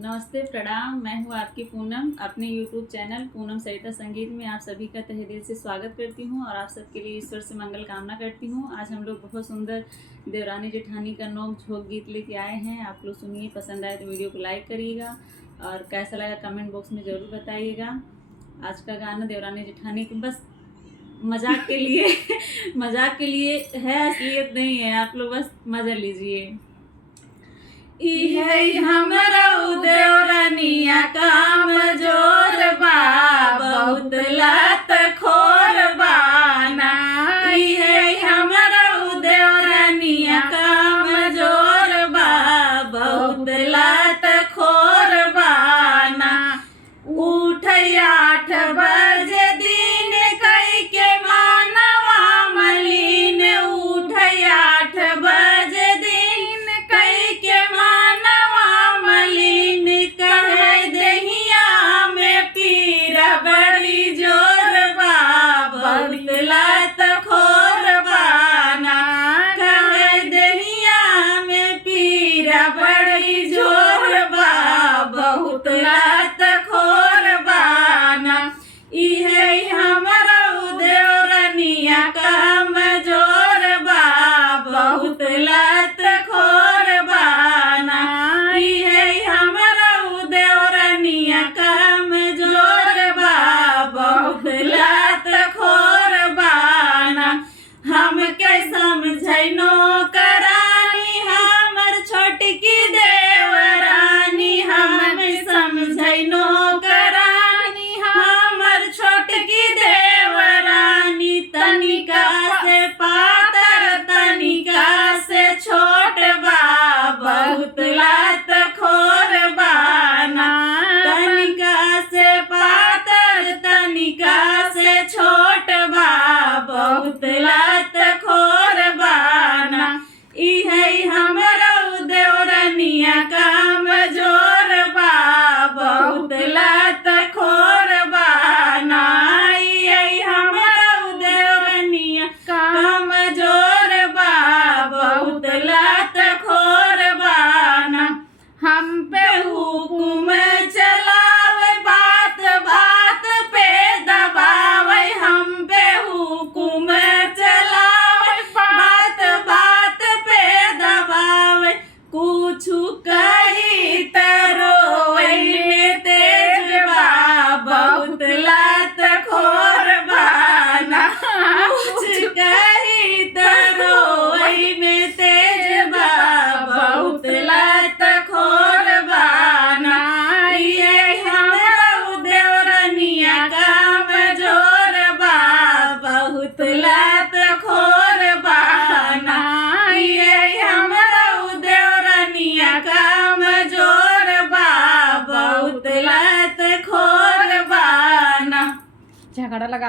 नमस्ते, प्रणाम। मैं हूँ आपकी पूनम। अपने यूट्यूब चैनल पूनम सरिता संगीत में आप सभी का तहे दिल से स्वागत करती हूँ और आप सबके लिए ईश्वर से मंगल कामना करती हूँ। आज हम लोग बहुत सुंदर देवरानी जेठानी का नोक झोंक गीत लेके आए हैं। आप लोग सुनिए, पसंद आए तो वीडियो को लाइक करिएगा और कैसा लगा कमेंट बॉक्स में ज़रूर बताइएगा। आज का गाना देवरानी जेठानी को बस मजाक के लिए मजाक के लिए है, असलियत नहीं है। आप लोग बस मजा लीजिए। हमरा देवरानिया काम जोर बा, बहुत लात खोर बाना। हमरा देवरानिया काम जोर बा, बहुत लात खोर बाना। उठ 8 बजे दिन कई के मानवा मलिन, उठ 8 बजे दिन कई के मानवा मलिन। कहे दहिया में पीरा बड़ी जोर बा, बहुत लात खोर बाना। कहे दहिया में पीरा बड़ी जोर बा, बहुत लात खोर बाना। इहे हमरा देवरानिया काम जोर बा, बहुत लात खोर बाना। इहे हमरा देवरानिया काम जोर बा, बहुत लात खोर बाना। हमके समझैनो करानी हमर छोटकी देवरानी, हम समझैनो करानी हमर छोटकी देवरानी। तनिका से पातर तनिका से छोट बा, बहुत लात खोर बाना। तनिका से पातर तनिका से छोट बा, बहुत लात खोर बाना। इहे हमरा देवरानिया काम जोर बा, बहुत लात खोर बाना। इहे हमरा देवरानिया काम जोर बा, बहुत लात खोर बाना। हम पे हुकुम चलावे, बात बात पे दबावे। हम पे हुकुम चलावे, बात बात पे दबावे। कुछु कही त रोए में तेज बा, बहुत लात खोर बाना। कुछ कही त रोए में तेज बा, बहुत लात खोर बाना। ये हमरा देवरानिया काम जोर बा, बहुत लात खोर बाना। ये हमरा देवरानिया काम जोर बा, बहुत लात खोर बाना। झगड़ा लगा